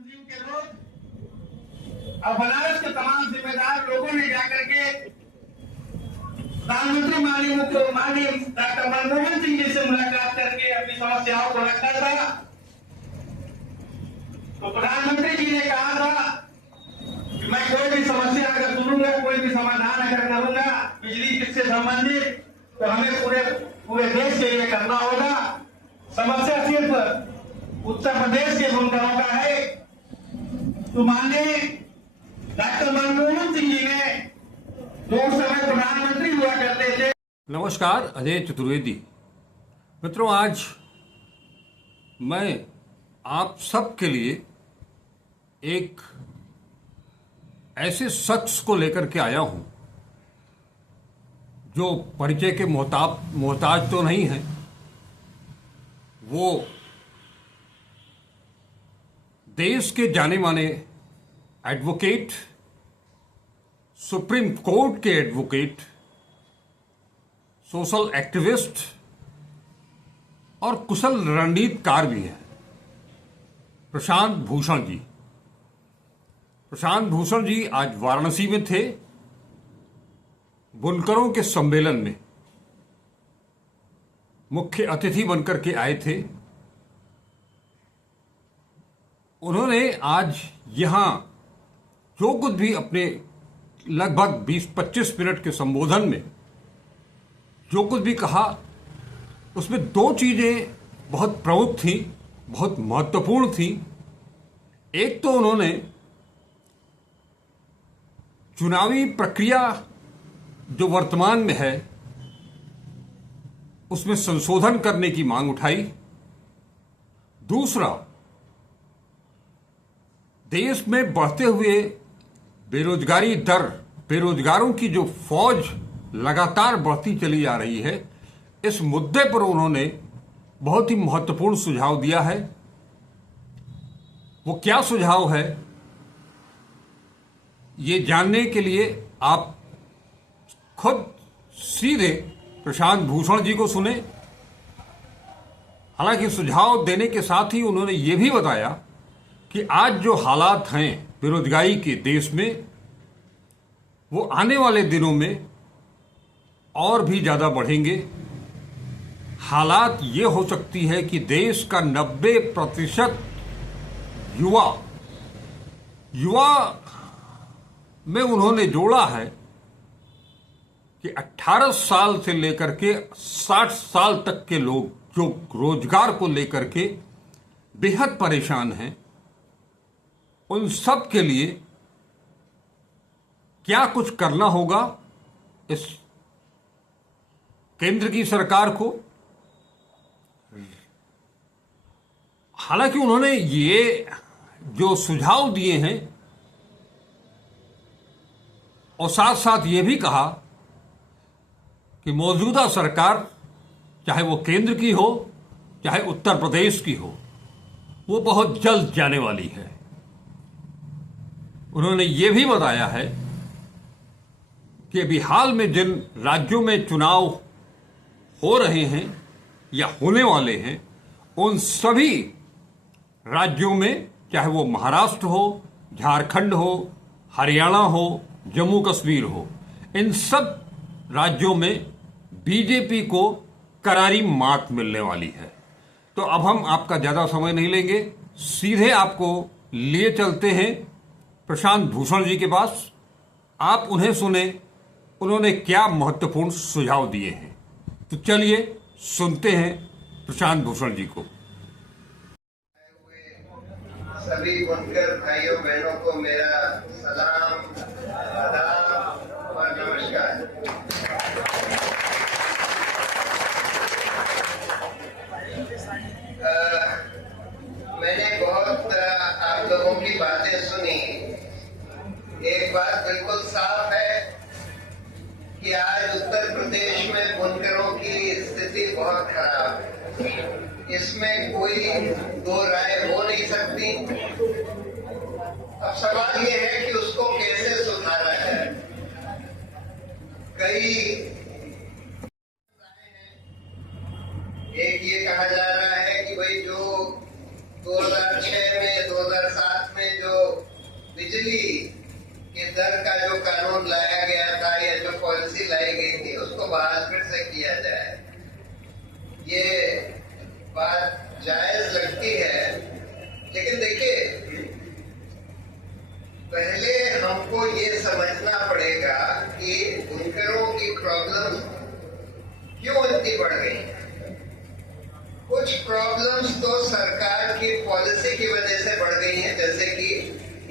तंजीम के लोग और बनारस के तमाम जिम्मेदार लोगों ने जाकर के प्रधानमंत्री माननीय डॉक्टर मनमोहन सिंह जी से मुलाकात करके अपनी समस्याओं को रखा था। तो प्रधानमंत्री जी ने कहा था कि मैं कोई भी समस्या अगर सुनूंगा, कोई भी समाधान अगर करूंगा बिजली से संबंधित, तो हमें पूरे देश के लिए करना होगा। समस्या सिर्फ उत्तर प्रदेश के बुनकरों का है। तो माननीय डॉक्टर मनमोहन सिंह जी ने जो उस समय प्रधानमंत्री हुआ करते थे। नमस्कार, अजय चतुर्वेदी। मित्रों, आज मैं आप सबके लिए एक ऐसे शख्स को लेकर के आया हूं जो परिचय के मोहताज तो नहीं है। वो देश के जाने माने एडवोकेट, सुप्रीम कोर्ट के एडवोकेट, सोशल एक्टिविस्ट और कुशल रणनीतिकार भी हैं, प्रशांत भूषण जी। प्रशांत भूषण जी आज वाराणसी में थे, बुनकरों के सम्मेलन में मुख्य अतिथि बनकर के आए थे। उन्होंने आज यहां जो कुछ भी अपने लगभग 20-25 मिनट के संबोधन में जो कुछ भी कहा, उसमें दो चीजें बहुत प्रमुख थी, बहुत महत्वपूर्ण थी। एक तो उन्होंने चुनावी प्रक्रिया जो वर्तमान में है उसमें संशोधन करने की मांग उठाई। दूसरा, देश में बढ़ते हुए बेरोजगारी दर, बेरोजगारों की जो फौज लगातार बढ़ती चली जा रही है, इस मुद्दे पर उन्होंने बहुत ही महत्वपूर्ण सुझाव दिया है। वो क्या सुझाव है, ये जानने के लिए आप खुद सीधे प्रशांत भूषण जी को सुने। हालांकि सुझाव देने के साथ ही उन्होंने ये भी बताया कि आज जो हालात हैं बेरोजगारी के देश में, वो आने वाले दिनों में और भी ज्यादा बढ़ेंगे। हालात ये हो सकती है कि देश का 90% युवा में उन्होंने जोड़ा है कि 18 साल से लेकर के 60 साल तक के लोग जो रोजगार को लेकर के बेहद परेशान हैं, उन सब के लिए क्या कुछ करना होगा इस केंद्र की सरकार को। हालांकि उन्होंने ये जो सुझाव दिए हैं और साथ साथ ये भी कहा कि मौजूदा सरकार, चाहे वो केंद्र की हो चाहे उत्तर प्रदेश की हो, वो बहुत जल्द जाने वाली है। उन्होंने ये भी बताया है कि अभी हाल में जिन राज्यों में चुनाव हो रहे हैं या होने वाले हैं, उन सभी राज्यों में, चाहे वो महाराष्ट्र हो, झारखंड हो, हरियाणा हो, जम्मू कश्मीर हो, इन सब राज्यों में बीजेपी को करारी मात मिलने वाली है। तो अब हम आपका ज्यादा समय नहीं लेंगे, सीधे आपको लिए चलते हैं प्रशांत भूषण जी के पास। आप उन्हें सुने, उन्होंने क्या महत्वपूर्ण सुझाव दिए हैं। तो चलिए सुनते हैं प्रशांत भूषण जी को। सभी बुनकर भाइयों बहनों को मेरा सलाम, आदाब और नमस्कार। मैंने बहुत आप लोगों की बातें सुनी। एक बात बिल्कुल साफ है कि आज उत्तर प्रदेश में बुनकरों की स्थिति बहुत खराब है। इसमें कोई दो राय हो नहीं सकती। अब सवाल ये है कि उसको कैसे सुधारा जाए। कई एक ये कहा जा रहा है कि भाई जो 2006 में 2007 में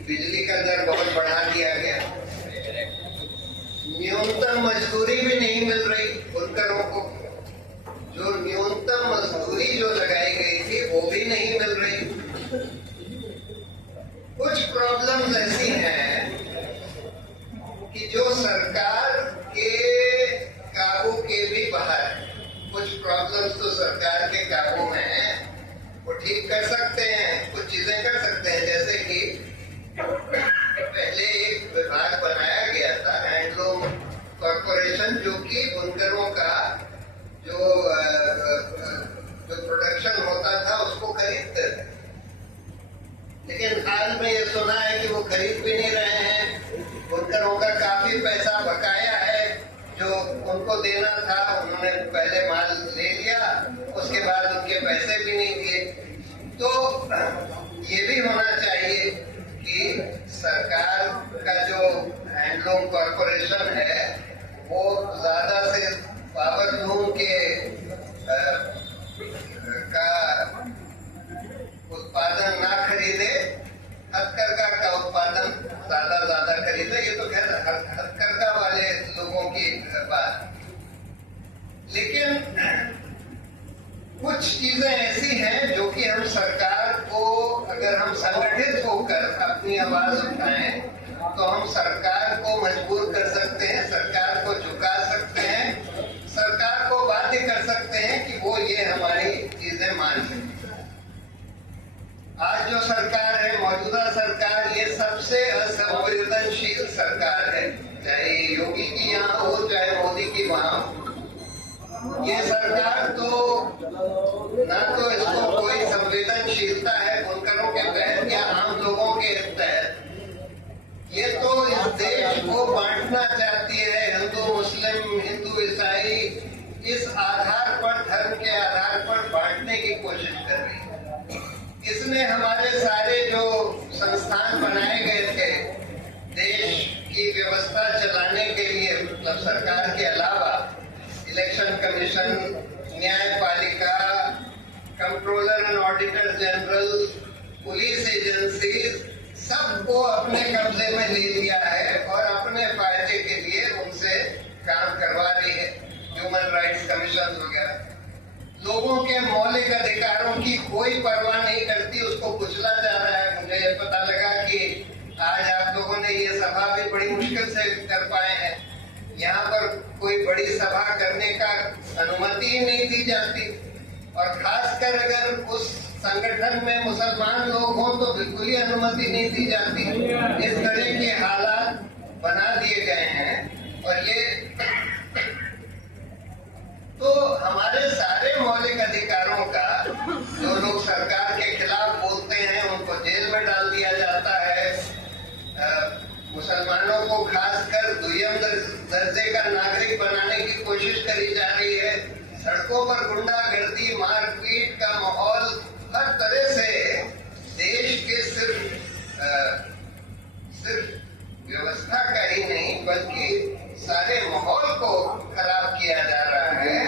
बिजली का दर बहुत बढ़ा दिया गया, न्यूनतम मजदूरी भी नहीं मिल रही बुनकरों को, जो न्यूनतम मजदूरी जो लगाई गई थी वो भी नहीं मिल रही। कुछ प्रॉब्लम्स ऐसी हैं कि जो सरकार के काबू के भी बाहर है। कुछ प्रॉब्लम्स तो सरकार के काबू में है, वो ठीक कर सकते हैं, कुछ चीजें कर सकते हैं। जैसे कि पहले एक विभाग बनाया गया था हैंडलूम कॉर्पोरेशन, जो कि बुनकरों का जो प्रोडक्शन होता था उसको खरीदते थे, लेकिन हाल में ये सुना है कि वो खरीद भी नहीं रहे हैं। बुनकरों का काफी पैसा बकाया है, जो उनको देना था उन्होंने पहले माल ले लिया, उसके बाद उनके पैसे भी नहीं दिए। तो ये भी होना चाहिए कि सरकार का जो हैंडलूम कॉर्पोरेशन है वो ज्यादा से पावरलूम के का उत्पादन ना खरीदे, हथकरघा का उत्पादन ज्यादा खरीदे। ये तो खैर हथकरघा वाले लोगों की बात, लेकिन कुछ चीजें ऐसी हैं जो कि हम सरकार को, अगर हम संगठित होकर अपनी आवाज उठाएं तो हम सरकार को मजबूर कर सकते हैं, सरकार को झुका सकते हैं, सरकार को बाध्य कर सकते हैं कि वो ये हमारी चीजें मान सके। आज जो सरकार है, मौजूदा सरकार, ये सबसे असंवेदनशील सरकार है, चाहे योगी की यहाँ हो चाहे मोदी की वहां हो। ये सरकार तो ना तो इसको कोई संवेदनशीलता है बुनकरों के तहत या आम लोगों के तहत, ये तो इस देश को बांटना चाहती है, हिंदू मुस्लिम, हिंदू ईसाई, इस आधार पर, धर्म के आधार पर बांटने की कोशिश कर रही है। इसने हमारे सारे जो संस्थान बनाए गए थे देश की व्यवस्था चलाने के लिए, मतलब सरकार के अलावा इलेक्शन कमीशन, न्यायपालिका, controller and auditor general, police agency, सबको अपने कब्जे में ले लिया है और अपने फायदे के लिए उनसे काम करवा रही है। ह्यूमन राइट्स कमीशन वगैरह लोगों के मौलिक अधिकारों की कोई परवाह नहीं करती, उसको कुचला जा रहा है। मुझे पता लगा कि आज आप लोगों ने ये सभा भी बड़ी मुश्किल से कर पाए हैं। यहाँ पर कोई बड़ी सभा करने का अनुमति ही नहीं दी जाती, और खासकर अगर उस संगठन में मुसलमान लोग हों तो बिल्कुल ही अनुमति नहीं दी जाती। इस तरह के हालात बना दिए गए हैं, और ये तो हमारे सारे मौलिक अधिकारों का, जो लोग सरकार के खिलाफ बोलते हैं उनको जेल में डाल दिया जाता है। मुसलमानों को खासकर दुय्यम दर्जे का नागरिक बनाने की कोशिश करी जा रही है। सड़कों पर गुंडागर्दी, मारपीट का माहौल, हर तरह से देश के सिर्फ व्यवस्था का ही नहीं बल्कि सारे माहौल को खराब किया जा रहा है।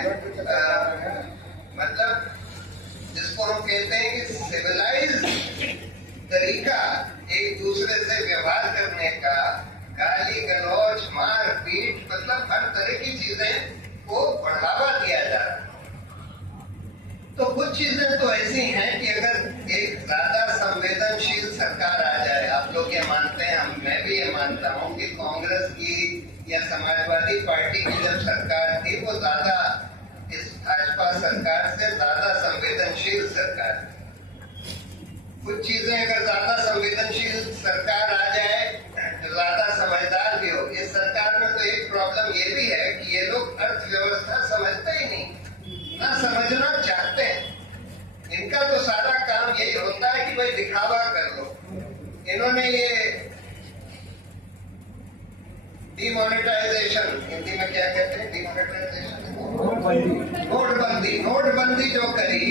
मतलब जिसको हम कहते हैं कि सिविलाइज्ड तरीका एक दूसरे से व्यवहार करने का, गाली गलौज, मारपीट, मतलब हर तरह की चीजें को बढ़ावा दिया जा रहा है। तो कुछ चीजें तो ऐसी हैं कि अगर एक ज्यादा संवेदनशील सरकार आ जाए, आप लोग ये मानते हैं, मैं भी ये मानता हूँ कि कांग्रेस की या समाजवादी पार्टी की जब सरकार थी वो ज्यादा, इस भाजपा सरकार से ज्यादा संवेदनशील सरकार। कुछ चीजें अगर ज्यादा संवेदनशील सरकार आ जाए तो ज्यादा समझदार भी हो। इस सरकार में तो एक प्रॉब्लम ये भी है कि ये लोग अर्थव्यवस्था समझते ही नहीं, ना समझना चाहते हैं। इनका तो सारा काम यही होता है कि भाई दिखावा कर लो। इन्होंने ये डिमोनेटाइजेशन, हिंदी में क्या कहते हैं, डिमोनेटाइजेशन, नोटबंदी जो करी,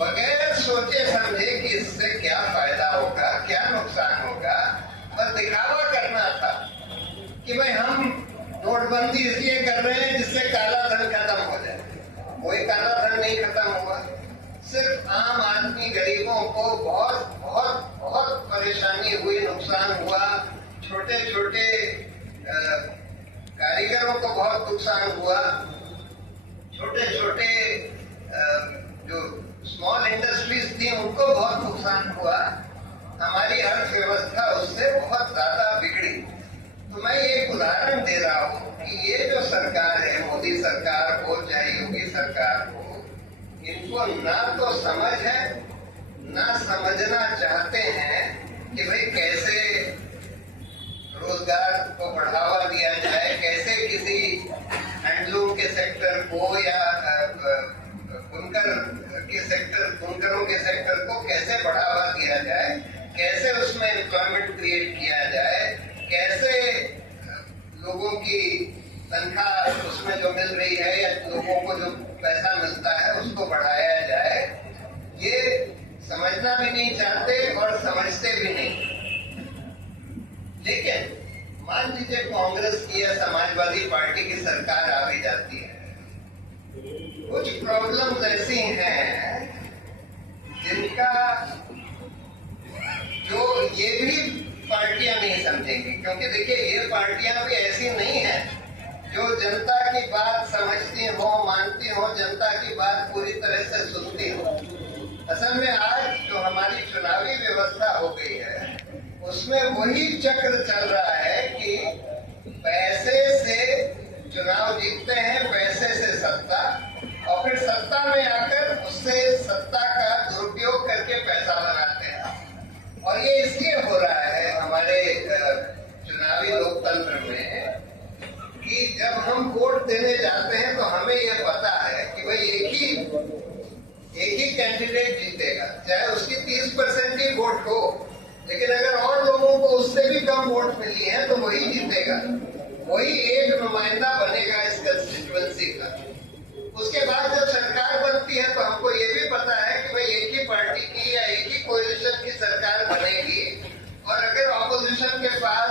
बगैर सोचे समझे कि इससे क्या फायदा होगा, क्या नुकसान होगा, बस दिखावा करना था कि भाई हम नोटबंदी इसलिए कर रहे हैं जिससे काला धन खत्म हो जाए। कोई काला धन नहीं खत्म हुआ, सिर्फ आम आदमी, गरीबों को बहुत बहुत बहुत परेशानी हुई, नुकसान नुकसान हुआ, छोटे छोटे कारीगरों को बहुत नुकसान हुआ, छोटे छोटे जो स्मॉल इंडस्ट्रीज थी उनको बहुत नुकसान हुआ। हमारी अर्थव्यवस्था उससे बहुत ज्यादा बिगड़ी। तो मैं एक उदाहरण दे रहा हूँ कि ये जो सरकार है, मोदी सरकार हो चाहे योगी सरकार हो, इनको ना तो समझ है ना समझना चाहते हैं कि भाई कैसे रोजगार को बढ़ावा दिया जाए, कैसे किसी हैंडलूम के सेक्टर को या बुनकरों के सेक्टर को कैसे बढ़ावा दिया जाए, कैसे उसमें एम्प्लॉयमेंट क्रिएट किया जाए, कैसे लोगों की तनख्वाह उसमें जो मिल रही है या लोगों को जो पैसा मिलता है उसको बढ़ाया जाए, ये समझना भी नहीं चाहते और समझते भी नहीं। लेकिन मान लीजिए कांग्रेस की या समाजवादी पार्टी की सरकार आ भी जाती है, कुछ प्रॉब्लम्स ऐसी हैं जिनका जो ये भी पार्टियां नहीं समझेंगी, क्योंकि देखिए ये पार्टियां भी ऐसी नहीं है जो जनता की बात समझती हो, मानती हो, जनता की बात पूरी तरह से सुनती हो। असल में आज जो हमारी चुनावी व्यवस्था हो गई है उसमें वही चक्र चल रहा है कि पैसे से चुनाव जीतते हैं, पैसे से सत्ता, और फिर सत्ता में आकर उससे सत्ता का दुरुपयोग करके पैसा बनाते हैं। और ये इसलिए हो रहा है हमारे चुनावी लोकतंत्र में कि जब हम वोट देने जाते हैं तो हमें यह पता है कि भाई एक ही कैंडिडेट जीतेगा, चाहे उसकी 30% ही वोट हो, लेकिन अगर और लोगों को उससे भी कम वोट मिली है तो वही जीतेगा, वही एक नुमाइंदा बनेगा इस कंस्टिट्यूएंसी का। उसके बाद जब सरकार बनती है तो हमको ये भी पता है कि भाई एक ही पार्टी की या एक ही कोalition की सरकार बनेगी, और अगर ऑपोजिशन के पास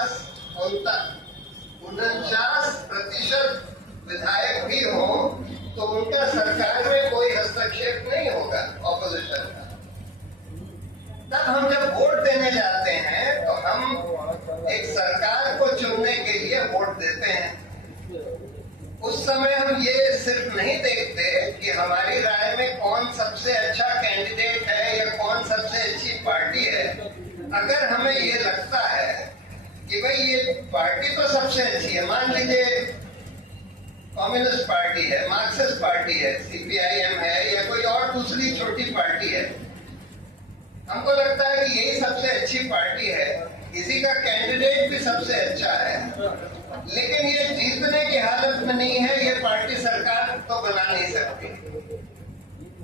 49% विधायक भी हो तो उनका सरकार में कोई हस्तक्षेप नहीं होगा ऑपोजिशन का। तब हम जब वोट देने जाते हैं तो हम एक सरकार को चुनने के लिए वोट देते हैं। उस समय हम ये सिर्फ नहीं देखते कि हमारी राय में कौन सबसे अच्छा कैंडिडेट है या कौन सबसे अच्छी पार्टी है। अगर हमें ये लगता है कि भाई ये पार्टी तो सबसे अच्छी है, मान लीजिए कम्युनिस्ट पार्टी है, मार्क्सिस्ट पार्टी है, CPIM है या कोई और दूसरी छोटी पार्टी है, हमको लगता है कि यही सबसे अच्छी पार्टी है, इसी का कैंडिडेट भी सबसे अच्छा है, लेकिन ये जीतने की हालत में नहीं है, ये पार्टी सरकार तो बना नहीं सकती।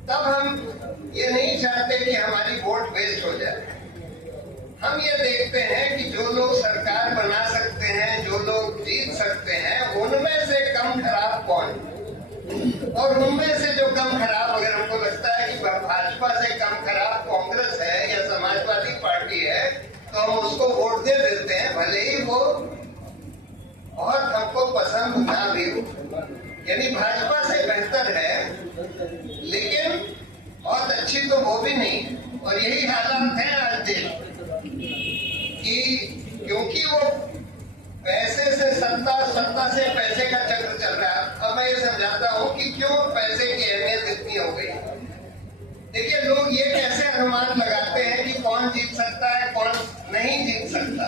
तब हम ये नहीं चाहते कि हमारी वोट वेस्ट हो जाए। हम ये देखते हैं कि जो लोग सरकार बना सकते हैं, जो लोग जीत सकते हैं, उनमें से कम खराब कौन, और उनमें से जो कम खराब अगर हमको लगता है कि भाजपा से कम खराब कांग्रेस है या समाजवादी पार्टी है तो हम उसको वोट दे देते हैं, भले ही वो और हमको पसंद ना भी हो। यानी भाजपा से बेहतर है लेकिन बहुत अच्छी तो वो भी नहीं। और यही हालात है आज देश कि क्योंकि वो पैसे से सत्ता, सत्ता से पैसे का चक्र चल रहा है। अब मैं ये समझाता हूँ कि क्यों पैसे की अहमियत इतनी हो गई। देखिए, लोग ये कैसे अनुमान लगाते हैं कि कौन जीत सकता है, कौन नहीं जीत सकता।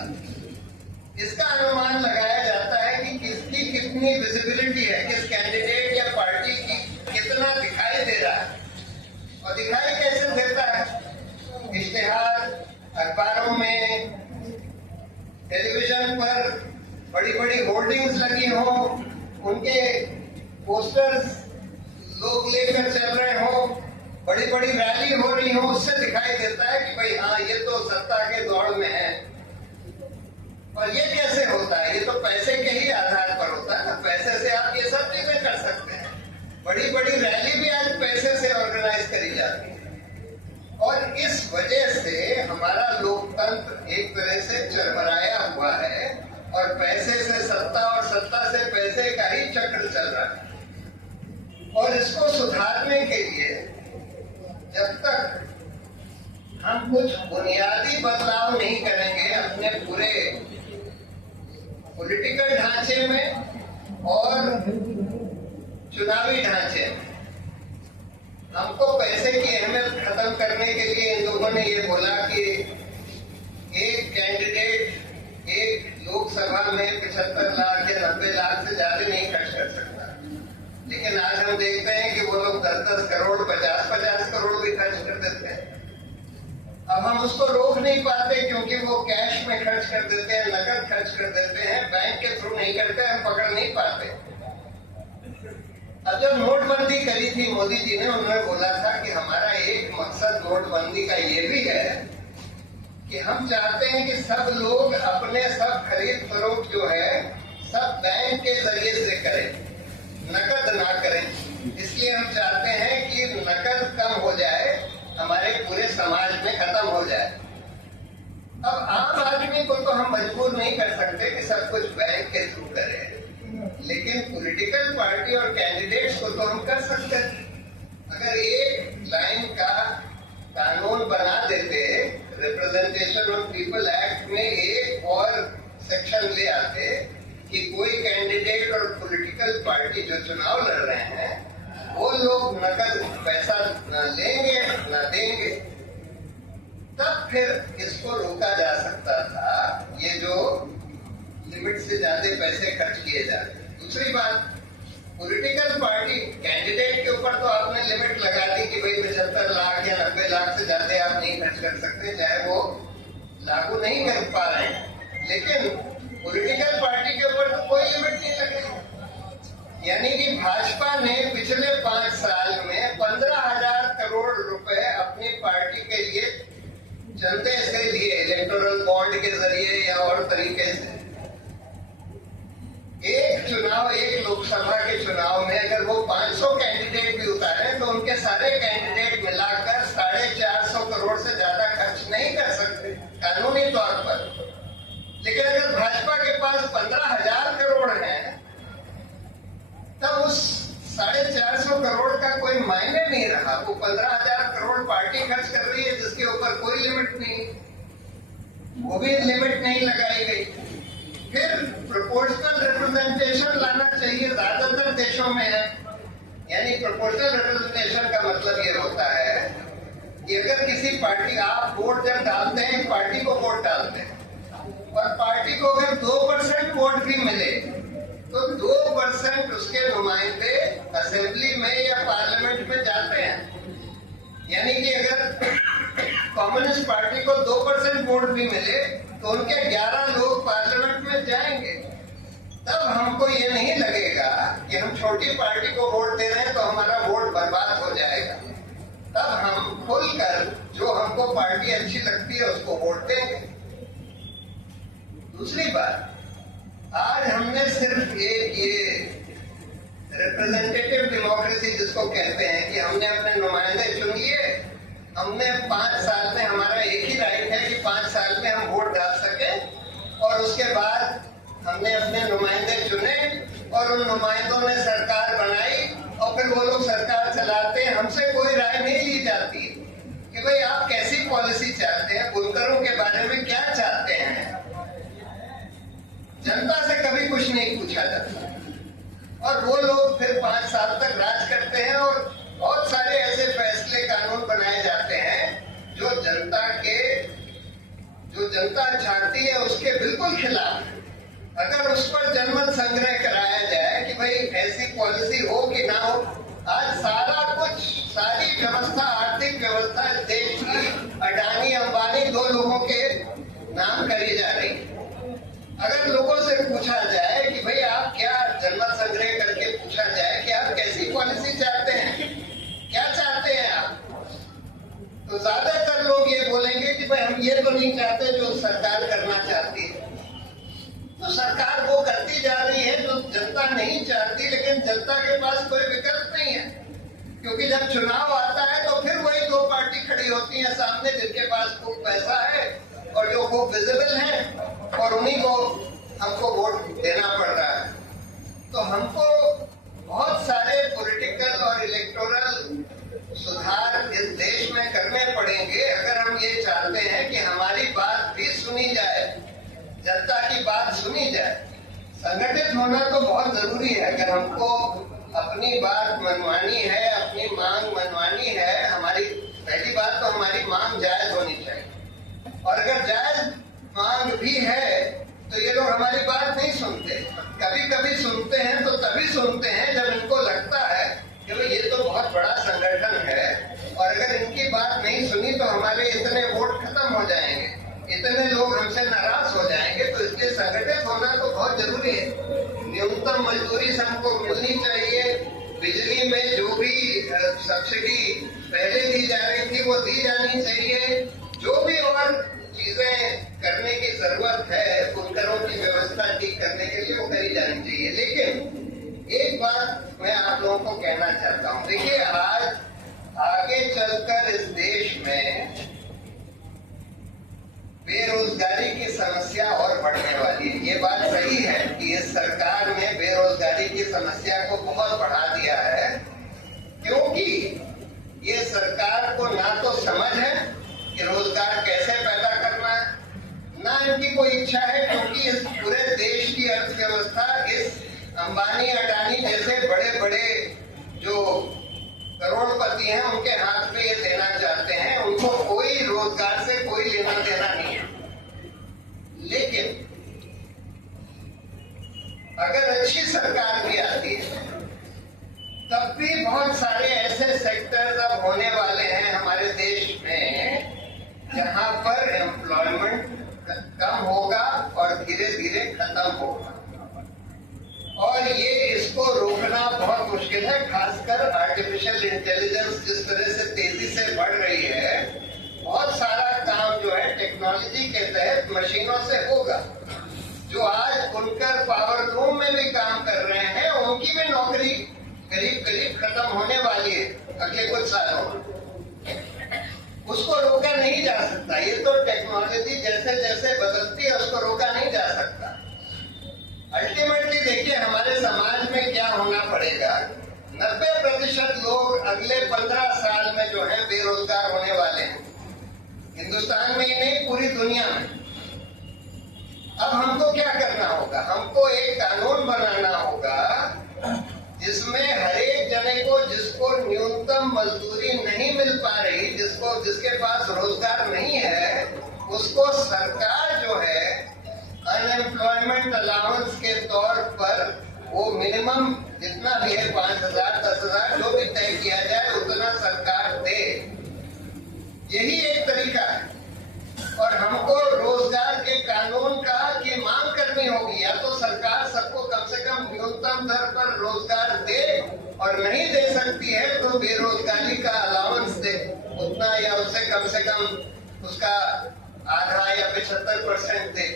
इसका अनुमान लगाया जाता है कि किसकी कितनी विजिबिलिटी है, किस कैंडिडेट या पार्टी की कितना दिखाई दे रहा है। और दिखाई कैसे देता है? इश्तिहार, अखबारों में, टेलीविजन पर बड़ी बड़ी होर्डिंग्स लगी हो, उनके पोस्टर्स लोग लेकर चल रहे हो, बड़ी बड़ी रैली हो रही हो, उससे दिखाई देता है कि भाई हाँ, ये तो सत्ता के दौड़ में है। और ये कैसे होता है? ये तो पैसे के ही आधार पर होता है। पैसे से आप ये सब चीजें कर सकते हैं। बड़ी बड़ी रैली भी आज पैसे से ऑर्गेनाइज करी जाती है। और इस वजह से हमारा लोकतंत्र एक तरह से चरमराया हुआ है और पैसे से सत्ता और सत्ता से पैसे का ही चक्र चल रहा है। और इसको सुधारने के लिए जब तक हम कुछ बुनियादी बदलाव नहीं करेंगे अपने अपने पूरे पॉलिटिकल ढांचे में और चुनावी ढांचे में हमको पैसे की अहमियत खत्म करने के लिए इन लोगों ने ये बोला कि एक कैंडिडेट एक लोकसभा में 75 लाख या 90 लाख से ज्यादा नहीं खर्च कर सकता। लेकिन आज हम देखते हैं कि वो लोग 10-10 करोड़ 50-50 करोड़ भी खर्च कर देते हैं। अब हम उसको रोक नहीं पाते क्योंकि वो कैश में खर्च कर देते हैं, नकद खर्च कर देते हैं, बैंक के थ्रू नहीं करते, हम पकड़ नहीं पाते। अब जब नोटबंदी करी थी मोदी जी ने, उन्होंने बोला था कि हमारा एक मकसद नोटबंदी का ये भी है कि हम चाहते हैं कि सब लोग अपने सब खरीद फरोख्त जो है सब बैंक के जरिए से करें, नकद ना करें। इसलिए हम चाहते हैं कि नकद कम हो जाए, हमारे पूरे समाज में खत्म हो जाए। अब आम आदमी को तो हम मजबूर नहीं कर सकते कि सब कुछ बैंक के थ्रू करें, लेकिन पॉलिटिकल पार्टी और कैंडिडेट्स को तो हम कर सकते हैं। अगर एक लाइन का कानून बना देते, रिप्रेजेंटेशन ऑफ पीपल एक्ट में एक और सेक्शन ले आते कि कोई कैंडिडेट और पॉलिटिकल पार्टी जो चुनाव लड़ रहे हैं वो लोग नकद पैसा न लेंगे न देंगे, तब फिर इसको रोका जा सकता था, ये जो लिमिट से ज्यादा पैसे खर्च किए जाते। दूसरी बात, पॉलिटिकल पार्टी कैंडिडेट के ऊपर तो आपने लिमिट लगा दी कि भाई 75 लाख या 90 लाख से ज्यादा आप नहीं खर्च कर सकते, चाहे वो लागू नहीं कर पा रहे हैं। लेकिन पॉलिटिकल पार्टी के ऊपर तो कोई लिमिट नहीं लगेगा। यानी कि भाजपा ने पिछले 5 साल में 15,000 करोड़ रुपए अपनी पार्टी के लिए जनता से लिए, इलेक्टोरल बॉन्ड के जरिए या और तरीके से। एक चुनाव, एक लोकसभा के चुनाव में अगर वो 500 कैंडिडेट भी उतारे तो उनके सारे कैंडिडेट मिलाकर 450 करोड़ से ज्यादा खर्च नहीं कर सकते कानूनी तौर पर। लेकिन अगर भाजपा के पास 15,000 करोड़ है तब उस 450 करोड़ का कोई मायने नहीं रहा। वो 15,000 करोड़ पार्टी खर्च कर रही है जिसके ऊपर कोई लिमिट नहीं, वो भी लिमिट नहीं लगाई गई। फिर प्रोपोर्शनल रिप्रेजेंटेशन लाना चाहिए, ज्यादातर देशों में है। यानी प्रोपोर्शनल रिप्रेजेंटेशन का मतलब ये होता है कि अगर किसी पार्टी, आप वोट जब डालते हैं, पार्टी को वोट डालते हैं और पार्टी को अगर 2% वोट भी मिले तो 2% उसके नुमाइंदे असेंबली में या पार्लियामेंट में जाते हैं। यानी कि अगर कम्युनिस्ट पार्टी को 2% वोट भी मिले तो उनके 11 लोग पार्लियामेंट में जाएंगे। तब हमको ये नहीं लगेगा कि हम छोटी पार्टी को वोट दे रहे हैं तो हमारा वोट बर्बाद हो जाएगा। तब हम खुलकर जो हमको पार्टी अच्छी लगती है उसको वोट देंगे। दूसरी बात, आज हमने सिर्फ एक ये रिप्रेजेंटेटिव डेमोक्रेसी जिसको कहते हैं कि हमने अपने नुमाइंदे चुन लिए, हमने 5 साल में, हमारा एक ही राइट है कि 5 साल में हम वोट डाल सके, और उसके बाद हमने अपने नुमाइंदे चुने और उन नुमाइंदों ने सरकार बनाई और फिर वो लोग सरकार चलाते हैं। हमसे कोई राय नहीं ली जाती कि भाई आप कैसी पॉलिसी चाहते हैं, बुनकरों के बारे में क्या चाहते हैं। जनता से कभी कुछ नहीं पूछा जाता और वो लोग फिर 5 साल तक राज करते हैं और बहुत सारे ऐसे फैसले, कानून बनाए जाते हैं जो जनता चाहती है उसके बिल्कुल खिलाफ। अगर उस पर जनमत संग्रह कराया जाए कि भाई ऐसी पॉलिसी हो कि ना हो, आज सारा कुछ, सारी व्यवस्था, आर्थिक व्यवस्था इस देश की अडानी अंबानी 2 लोगों के नाम करी जा रही है। अगर लोगों से पूछा जाए कि भाई आप क्या, जनमत संग्रह करके पूछा जाए कि आप कैसी पॉलिसी चाहते हैं, क्या चाहते हैं आप, तो ज्यादातर लोग ये बोलेंगे कि भाई हम ये तो नहीं चाहते जो सरकार करना चाहती है। तो सरकार वो करती जा रही है जो जनता नहीं चाहती, लेकिन जनता के पास कोई विकल्प नहीं है, क्योंकि जब चुनाव आता है तो फिर वही 2 पार्टी खड़ी होती है सामने जिनके पास खूब पैसा है और जो खूब विजिबल है, और उन्हीं को हमको वोट देना पड़ रहा है। तो हमको बहुत सारे पॉलिटिकल और इलेक्टोरल सुधार इस देश में करने पड़ेंगे अगर हम ये चाहते हैं कि हमारी बात भी सुनी जाए जनता की बात सुनी जाए। संगठित होना तो बहुत जरूरी है। अगर हमको अपनी बात मनवानी है, अपनी मांग मनवानी है, हमारी पहली बात तो हमारी मांग जायज होनी चाहिए। और अगर जायज मांग भी है तो ये लोग हमारी बात नहीं सुनते। कभी कभी सुनते हैं तो तभी सुनते हैं जब इनको लगता है कि भाई ये तो बहुत बड़ा संगठन है और अगर इनकी बात नहीं सुनी तो हमारे इतने वोट खत्म हो जाएंगे, इतने लोग हमसे नाराज हो जाएंगे। तो इसलिए संगठित होना तो बहुत जरूरी है। न्यूनतम मजदूरी सबको मिलनी चाहिए। बिजली में जो भी सब्सिडी पहले दी जा रही थी वो दी जानी चाहिए। जो भी और चीजें करने की जरूरत है बुनकरों की व्यवस्था ठीक करने के लिए वो करी जानी चाहिए। लेकिन एक बात मैं आप लोगों को कहना चाहता हूँ, देखिए आज आगे चलकर इस देश में बेरोजगारी की समस्या और बढ़ने वाली है। ये बात सही है कि इस सरकार ने बेरोजगारी की समस्या को बहुत बढ़ा दिया है, क्योंकि ये सरकार को ना तो समझ है कि रोजगार कैसे पैदा करना है, ना इनकी कोई इच्छा है, क्योंकि इस पूरे देश की अर्थव्यवस्था इस अंबानी अडानी जैसे बड़े बड़े जो करोड़पति हैं उनके हाथ में ये देना चाहते हैं। उनको कोई रोजगार से कोई लेना देना नहीं है। लेकिन अगर अच्छी सरकार भी आती है तब भी बहुत सारे ऐसे सेक्टर्स अब होने वाले हैं हमारे देश में जहां पर एम्प्लॉयमेंट कम होगा और धीरे धीरे खत्म होगा। और ये इसको रोकना बहुत मुश्किल है। खासकर आर्टिफिशियल इंटेलिजेंस जिस तरह से तेजी से बढ़ रही है, बहुत सारा काम जो है टेक्नोलॉजी के तहत मशीनों से होगा। जो आज बुनकर पावर लूम में भी काम कर रहे हैं उनकी भी नौकरी करीब करीब खत्म होने वाली है अगले कुछ सालों में। उसको रोका नहीं जा सकता। ये तो टेक्नोलॉजी जैसे जैसे बदलती है उसको रोका नहीं जा सकता। अल्टीमेटली देखिए हमारे समाज में क्या होना पड़ेगा। 90% लोग अगले 15 साल में जो है बेरोजगार होने वाले हैं, हिंदुस्तान में ही नहीं पूरी दुनिया में। अब हमको क्या करना होगा? हमको एक कानून बनाना होगा जिसमें हर एक जने को जिसको न्यूनतम मजदूरी नहीं मिल पा रही, जिसके पास रोजगार नहीं है, उसको सरकार जो है अनएम्प्लॉयमेंट अलाउंस के तौर पर वो मिनिमम जितना भी है 5,000 10,000 जो भी तय किया जाए उतना सरकार दे। यही एक तरीका है। और हमको रोजगार के कानून का की मांग करनी होगी। या तो सरकार सबको कम से कम न्यूनतम दर पर रोजगार दे और नहीं दे सकती है तो बेरोजगारी का अलाउंस दे उतना, या उससे कम से कम उसका आधा या 75% दे।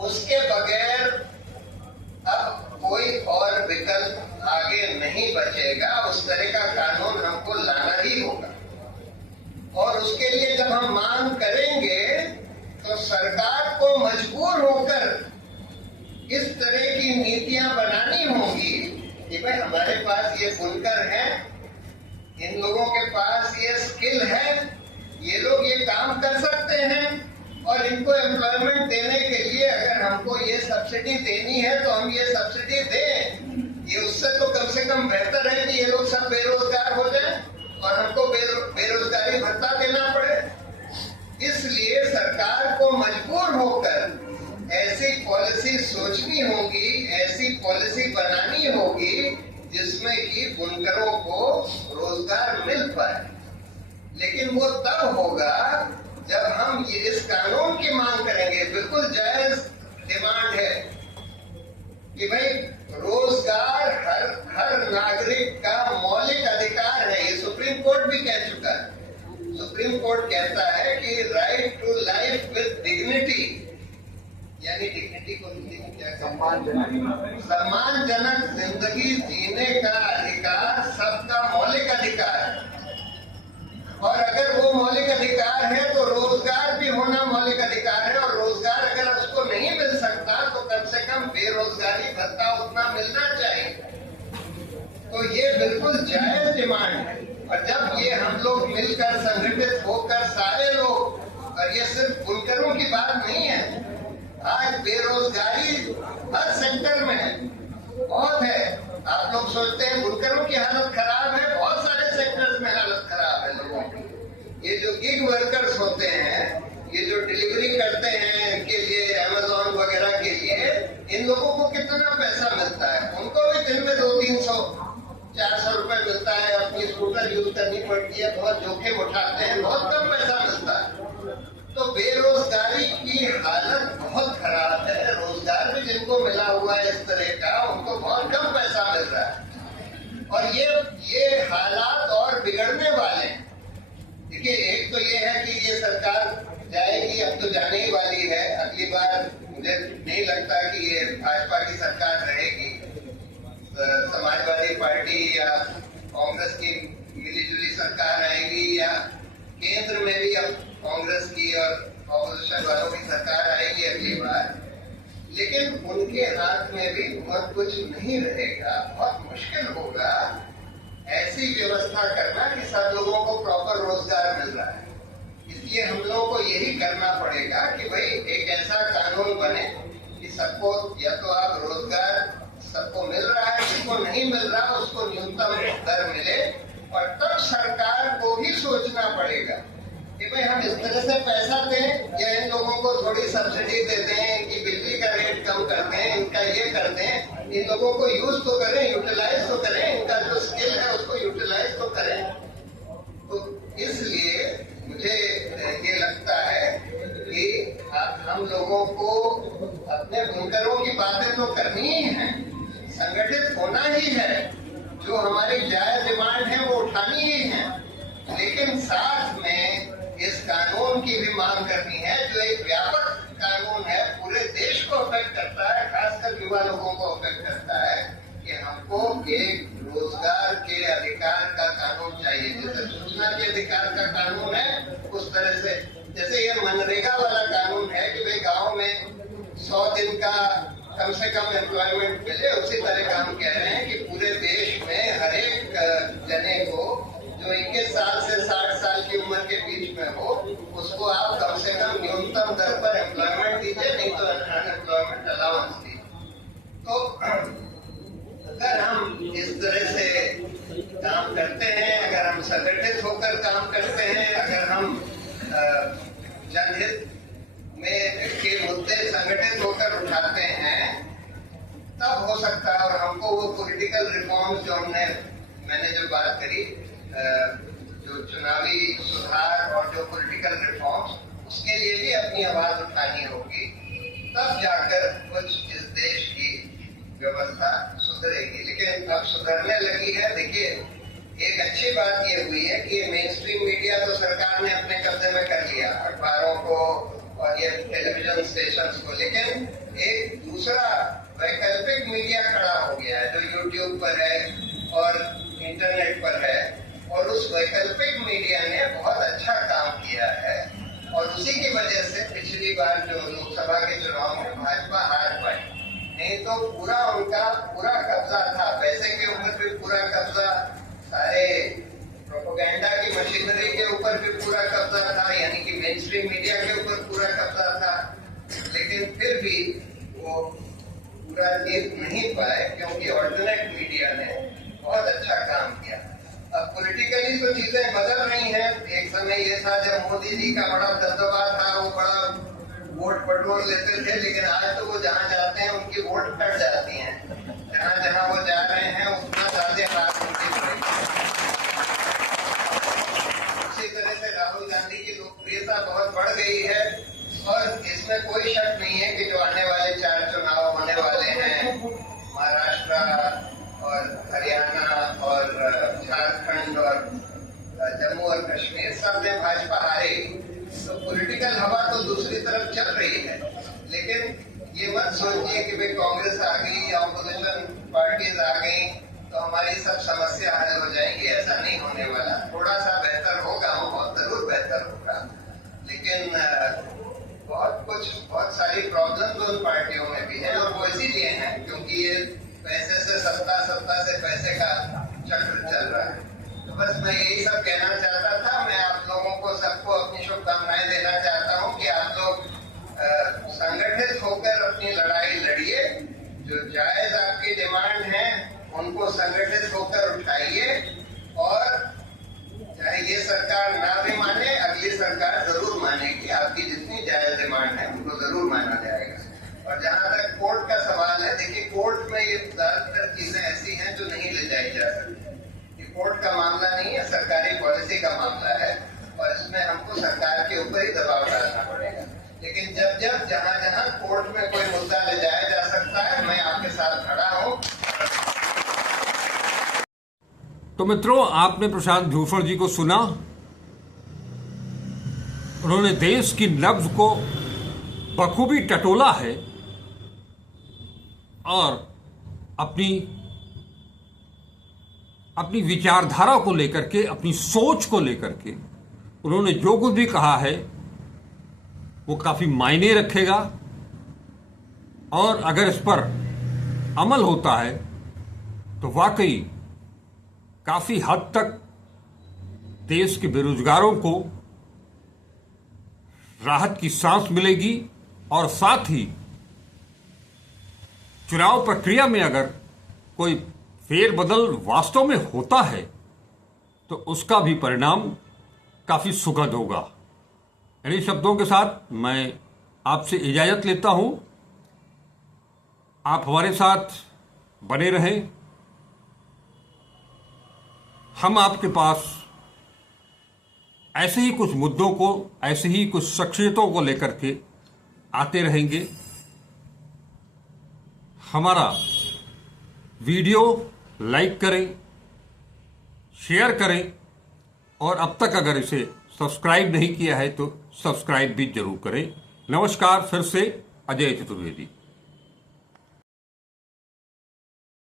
उसके बगैर अब कोई और विकल्प आगे नहीं बचेगा। उस तरह का कानून हमको लाना ही होगा। और उसके लिए जब हम मांग करेंगे तो सरकार को मजबूर होकर इस तरह की नीतियां बनानी होंगी कि भाई हमारे पास ये बुनकर हैं, इन लोगों के पास ये स्किल है, ये लोग ये काम कर सकते हैं और इनको एम्प्लॉयमेंट देने के लिए अगर हमको ये सब्सिडी देनी है तो हम ये सब्सिडी दें। ये उससे तो कम से कम बेहतर है कि ये लोग सब बेरोजगार हो जाएं और हमको बेरोजगारी भत्ता देना पड़े। इसलिए सरकार को मजबूर होकर ऐसी पॉलिसी सोचनी होगी, ऐसी पॉलिसी बनानी होगी जिसमें कि बुनकरों को रोजगार मिल पाए। लेकिन वो तब होगा जब हम ये इस कानून की मांग करेंगे। बिल्कुल जायज डिमांड है कि भाई रोजगार हर नागरिक का मौलिक अधिकार है। ये सुप्रीम कोर्ट भी कह चुका है। सुप्रीम कोर्ट कहता है कि right to life with dignity, यानी डिग्निटी को हिंदी में क्या सम्मानजनक जिंदगी जीने का अधिकार सबका मौलिक अधिकार है। और अगर वो मौलिक अधिकार है तो रोजगार भी होना मौलिक अधिकार है। और रोजगार अगर उसको नहीं मिल सकता तो कम से कम बेरोजगारी भत्ता उतना मिलना चाहिए। तो ये बिल्कुल जायज डिमांड है। और जब ये हम लोग मिलकर संगठित होकर सारे लोग, और ये सिर्फ बुनकरों की बात नहीं है, आज बेरोजगारी हर सेक्टर में है, बहुत है। आप लोग सोचते हैं बुनकरों की हालत खराब है, बहुत सारे सेक्टर्स में हालत खराब है लोगों की। ये जो गिग वर्कर्स होते हैं, ये जो डिलीवरी करते हैं इनके लिए, अमेज़न वगैरह के लिए, इन लोगों को कितना पैसा मिलता है? उनको भी दिन में 200-300 400 रुपए मिलता है। अपनी स्कूटर यूज करनी पड़ती है, बहुत जोखिम उठाते हैं, बहुत कम पैसा मिलता है। तो बेरोजगारी की हालत बहुत खराब है। रोजगार भी जिनको मिला हुआ है इस तरह का, उनको बहुत कम पैसा मिल रहा है। और ये हालात और बिगड़ने वाले हैं। देखिए, एक तो ये है कि ये सरकार जाएगी, अब तो जाने ही वाली है। अगली बार मुझे नहीं लगता कि ये भाजपा की सरकार रहेगी। समाजवादी पार्टी या कांग्रेस की मिलीजुली सरकार आएगी, या केंद्र में भी अब कांग्रेस की और ऑपोजिशन वालों की सरकार आएगी अगली बार। लेकिन उनके हाथ में भी बहुत कुछ नहीं रहेगा। बहुत मुश्किल होगा ऐसी व्यवस्था करना कि सब लोगों को प्रॉपर रोजगार मिल रहा है। इसलिए हम लोगों को यही करना पड़ेगा कि भाई एक ऐसा कानून बने कि सबको, या तो आप रोजगार सबको मिल रहा है, जिसको नहीं मिल रहा उसको न्यूनतम दर मिले। और तब सरकार को भी सोचना पड़ेगा कि भाई हम इस तरह से पैसा दें, या इन लोगों को थोड़ी सब्सिडी दे दें, इनकी बिजली का रेट कम कर दें, इनका ये कर दें। इन लोगों को यूज तो करें, यूटिलाइज तो करें, इनका जो स्किल है उसको यूटिलाइज तो करें। तो इसलिए मुझे ये लगता है कि हम लोगों को अपने बुनकरों की बातें तो करनी ही है, संगठित होना ही है, जो हमारी जायज डिमांड है वो उठानी ही है। लेकिन साथ में इस कानून की भी मांग करनी है, जो एक व्यापक कानून है, पूरे देश को अफेक्ट करता है, खासकर युवा लोगों को अफेक्ट करता है, कि हमको एक रोजगार के अधिकार का कानून चाहिए। जैसे सूचना के अधिकार का कानून है, उस तरह से जैसे ये मनरेगा वाला कानून है कि भाई गांव में 100 दिन का कम से कम एम्प्लॉयमेंट मिले, उसी तरह का हम कह रहे हैं कि पूरे देश में हर एक जने को जो 21 साल से 60 साल की उम्र के बीच में हो, उसको आप कम से कम न्यूनतम दर पर एम्प्लॉयमेंट दीजिए, नहीं तो अनएम्प्लॉयमेंट अलाउंस दीजिए। तो अगर हम इस तरह से काम करते हैं, अगर हम संगठित होकर काम करते हैं, अगर हम जनहित में के मुद्दे संगठित होकर उठाते हैं, तब हो सकता है। और हमको वो पॉलिटिकल रिफॉर्म्स जो मैंने जो बात करी, जो चुनावी सुधार और जो पॉलिटिकल रिफॉर्म्स, उसके लिए भी अपनी आवाज उठानी होगी, तब जाकर कुछ इस देश की व्यवस्था सुधरेगी। लेकिन अब सुधरने लगी है। देखिए, एक अच्छी बात ये हुई है कि मेन स्ट्रीम मीडिया तो सरकार ने अपने कब्जे में कर लिया, अखबारों को और ये टेलीविजन स्टेशंस को। लेकिन एक दूसरा वैकल्पिक मीडिया खड़ा हो गया है, जो यूट्यूब पर है और इंटरनेट पर है, और उस वैकल्पिक मीडिया ने बहुत अच्छा काम किया है। और उसी की वजह से पिछली बार जो लोकसभा के चुनाव में भाजपा हार पाई, नहीं तो पूरा उनका पूरा कब्जा था, पैसे के ऊपर भी पूरा कब्जा, सारे प्रोपेगेंडा की मशीनरी के ऊपर भी पूरा कब्जा था, यानी कि मेन स्ट्रीम मीडिया के ऊपर पूरा कब्जा था। लेकिन फिर भी वो पूरा जीत नहीं पाए, क्योंकि ऑल्टरनेट मीडिया ने बहुत अच्छा काम किया। अब पॉलिटिकली तो चीजें बदल रही हैं। एक समय ये था जब मोदी जी का बड़ा दबदबा था, वो बड़ा वोट बटोर लेते थे, लेकिन आज तो वो जहाँ जाते हैं उनकी वोट कट जाती हैं। जहाँ जहाँ वो जा रहे हैं उतना ज्यादा हाथ उनकी पड़ेगी। उसी तरह से राहुल गांधी की लोकप्रियता बहुत बढ़ गई है, और इसमें कोई शक नहीं है कि जो आने वाले 4 चुनाव होने वाले हैं, महाराष्ट्र और हरियाणा और झारखंड और जम्मू और कश्मीर, सब में भाजपा हारेगी। तो पॉलिटिकल हवा तो दूसरी तरफ चल रही है। लेकिन ये मत सोचिए कि भाई कांग्रेस आ गई या ऑपोजिशन पार्टीज आ गई तो हमारी सब समस्या हल हो जाएंगी, ऐसा नहीं होने वाला। थोड़ा सा बेहतर होगा, वो बहुत जरूर बेहतर होगा, लेकिन बहुत सारी प्रॉब्लम तो उन पार्टियों में भी है, और वो इसीलिए है क्योंकि ये पैसे से सत्ता, सत्ता से पैसे का चक्र चल रहा है। तो बस मैं यही सब कहना चाहता था। मैं आप लोगों को सबको अपनी शुभकामनाएं देना चाहता हूँ कि आप लोग संगठित होकर प्रमाण है उनको जरूर माना जाएगा। और जहां तक कोर्ट का सवाल है, देखिए कोर्ट में ये ज्यादातर चीजें ऐसी हैं जो नहीं ले जाई जा सकती। ये कोर्ट का मामला नहीं है, सरकारी पॉलिसी का मामला है और इसमें हमको सरकार के ऊपर ही दबाव डालना पड़ेगा। लेकिन जब जहां जहां कोर्ट में कोई मुद्दा ले जाया जा सकता है, मैं आपके साथ खड़ा हूं। तो मित्रों, आपने प्रशांत भूषण जी को सुना। उन्होंने देश की नब्ज को बखूबी टटोला है और अपनी विचारधारा को लेकर के, अपनी सोच को लेकर के उन्होंने जो कुछ भी कहा है वो काफी मायने रखेगा और अगर इस पर अमल होता है तो वाकई काफी हद तक देश के बेरोजगारों को राहत की सांस मिलेगी और साथ ही चुनाव प्रक्रिया में अगर कोई फेरबदल वास्तव में होता है तो उसका भी परिणाम काफी सुखद होगा। इन्हीं शब्दों के साथ मैं आपसे इजाजत लेता हूं। आप हमारे साथ बने रहें। हम आपके पास ऐसे ही कुछ मुद्दों को, ऐसे ही कुछ शख्सियतों को लेकर के आते रहेंगे। हमारा वीडियो लाइक करें, शेयर करें और अब तक अगर इसे सब्सक्राइब नहीं किया है तो सब्सक्राइब भी जरूर करें। नमस्कार, फिर से अजय चतुर्वेदी।